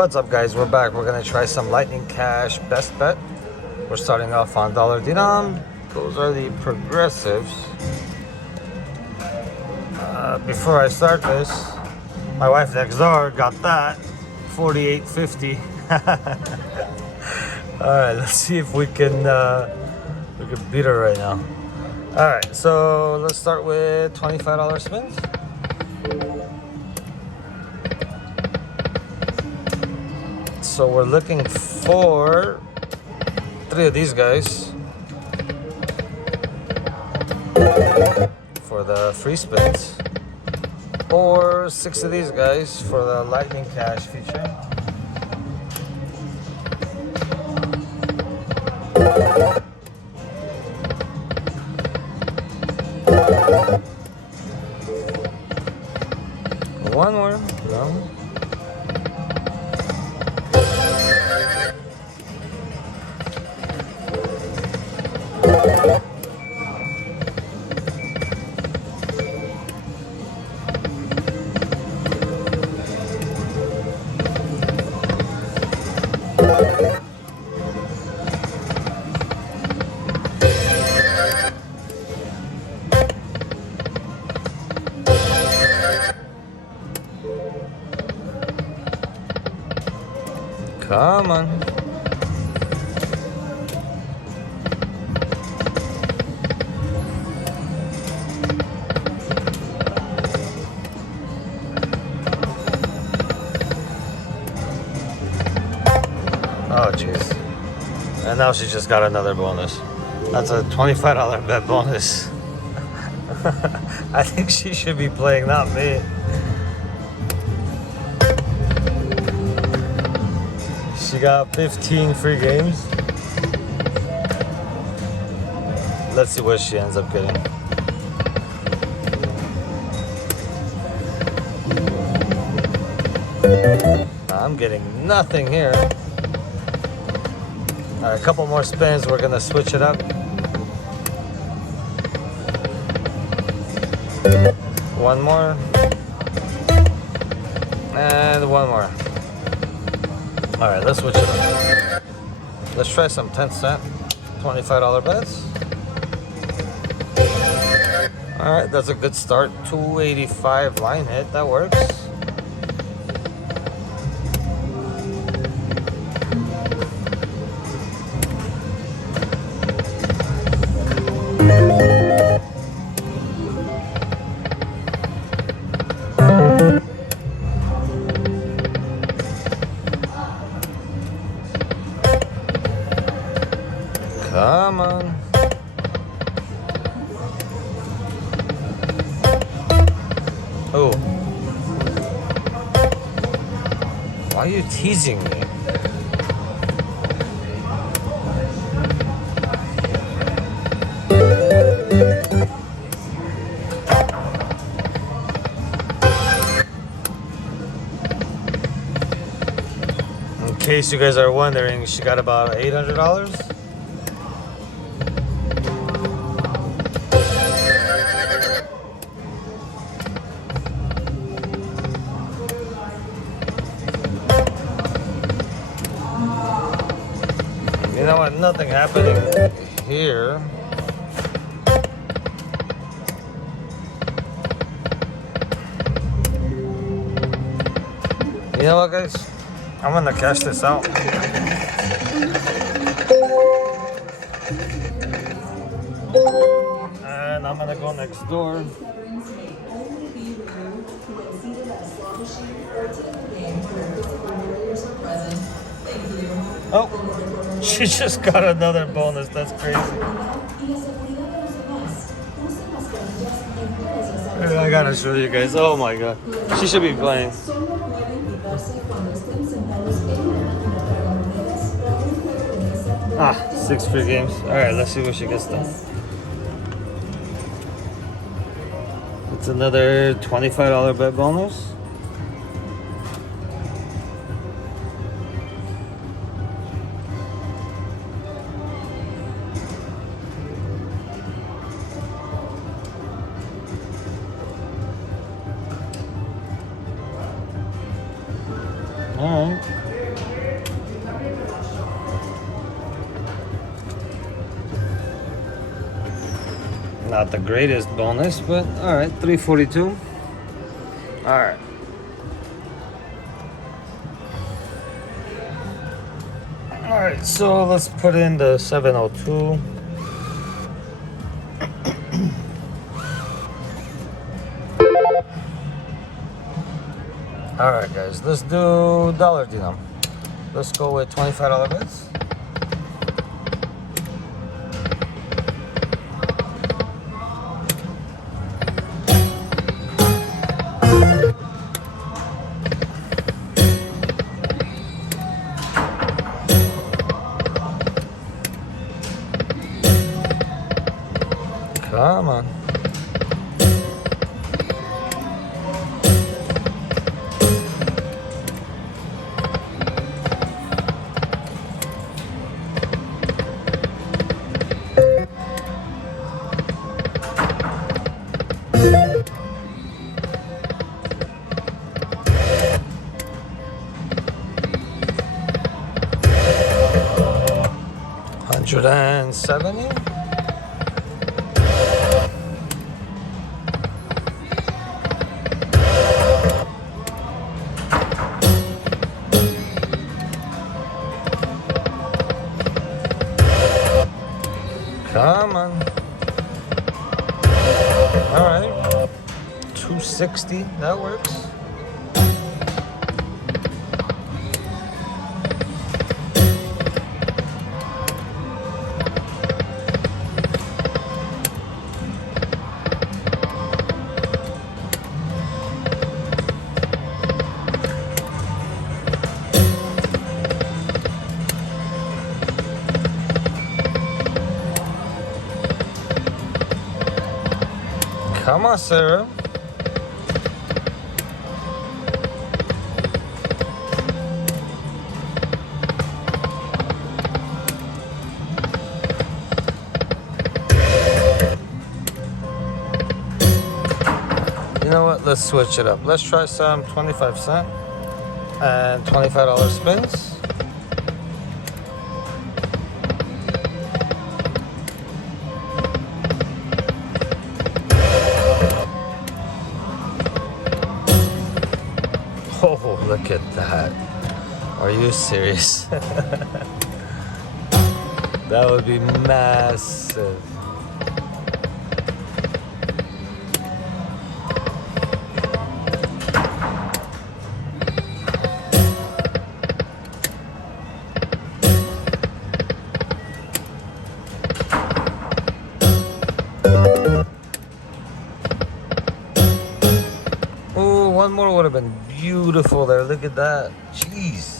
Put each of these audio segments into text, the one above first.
What's up, guys? We're back. We're gonna try some Lightning Cash best bet. We're starting off on dollar dinar. Those are the progressives. Before I start this, my wife next door got that 48.50. All right, let's see if we can beat her right now. All right, so let's start with $25 spins. So we're looking for 3 of these guys for the free spins, or 6 of these guys for the Lightning Cash feature. One more, no. Come on. Oh, jeez. And now she just got another bonus. That's a $25 bet bonus. I think she should be playing, not me. She got 15 free games. Let's see what she ends up getting. I'm getting nothing here. All right, a couple more spins. We're gonna switch it up. One more. And one more. All right, let's switch it up. Let's try some 10-cent, $25 bets. All right, that's a good start. 285 line hit, that works. Come on. Oh. Why are you teasing me? In case you guys are wondering, she got about $800. You know what? Nothing happening here. You know what, guys? I'm gonna cash this out. And I'm gonna go next door. Oh, she just got another bonus. That's crazy. I gotta show you guys. Oh my god. She should be playing. Ah, 6 free games. Alright, let's see what she gets done. It's another $25 bet bonus. Alright. Not the greatest bonus, but all right, 342. All right. All right, so let's put in the 702. All right, guys, let's do dollar denom. Let's go with $25 bets. Come on. $170. Come on. All right. 260. That works. Come on, Sarah. You know what? Let's switch it up. Let's try some 25-cent and $25 spins. Oh, look at that. Are you serious? That would be massive. Oh, one more would have been beautiful there. Look at that. Jeez.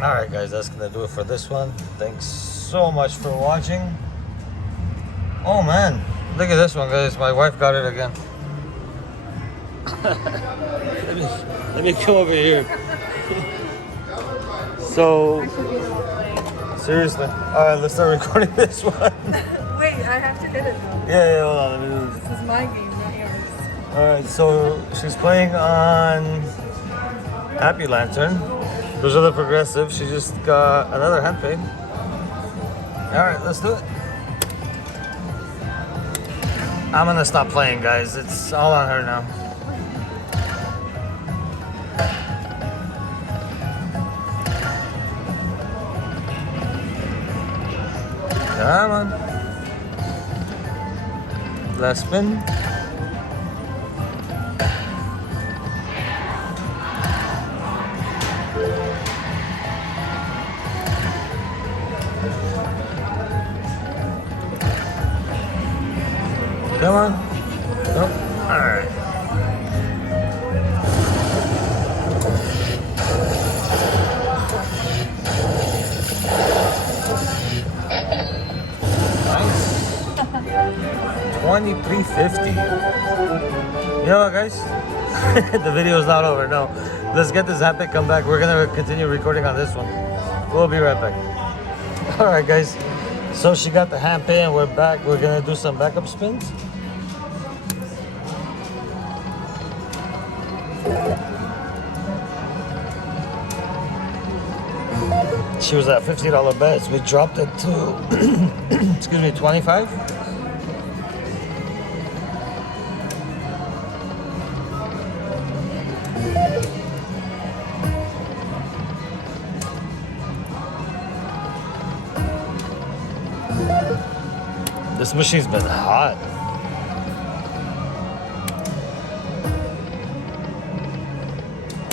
Alright guys, that's gonna do it for this one. Thanks so much for watching. Oh man, look at this one guys, my wife got it again. let me come over here. So, seriously. Alright, let's start recording this one. Wait, I have to hit it though. Yeah, hold on. Let me do this. This is my game, not yours. Alright, so she's playing on Happy Lantern. Those are the progressive. She just got another hand pay. Alright, let's do it. I'm gonna stop playing, guys. It's all on her now. Come on. Last spin. Come on. Nope. All right. $23.50. You know what, guys? The video is not over. No, let's get this epic. Come back. We're gonna continue recording on this one. We'll be right back. All right, guys. So she got the hand pay, and we're back. We're gonna do some backup spins. She was at $50 bets. We dropped it to, excuse me, 25. This machine's been hot.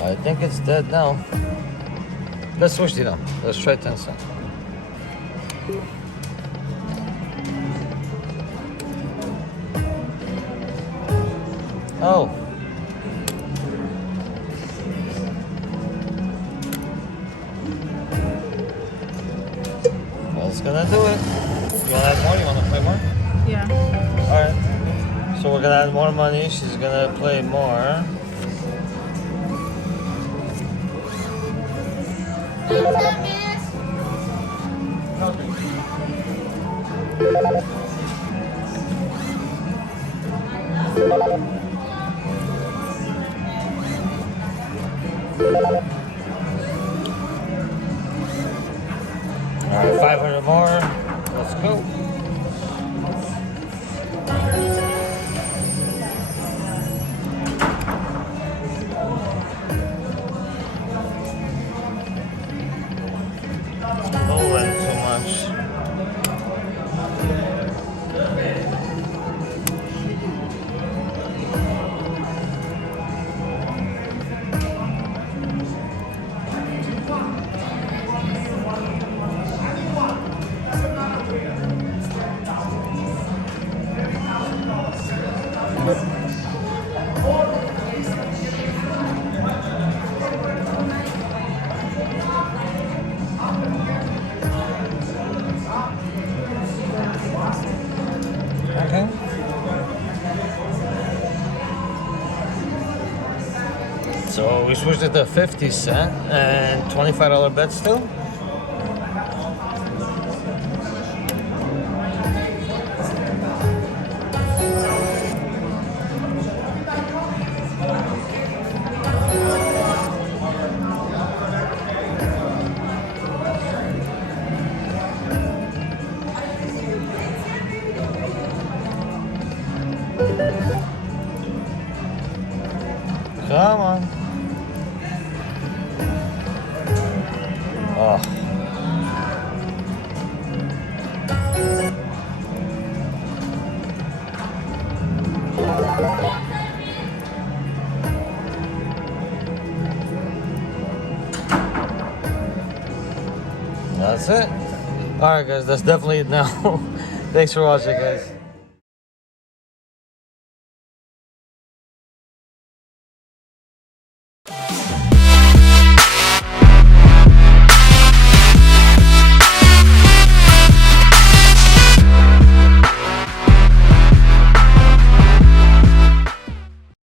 I think it's dead now. Let's switch it on. Let's try 10 cents. Oh. That's gonna do it. You wanna add more? You wanna play more? Yeah. Alright. So we're gonna add more money. She's gonna play more. Alright, 500 more. Let's go. Moving too much. Okay. So we switched it to 50 cent and $25 bet still. Come on. Oh. That's it. All right, guys. That's definitely it now. Thanks for watching, guys.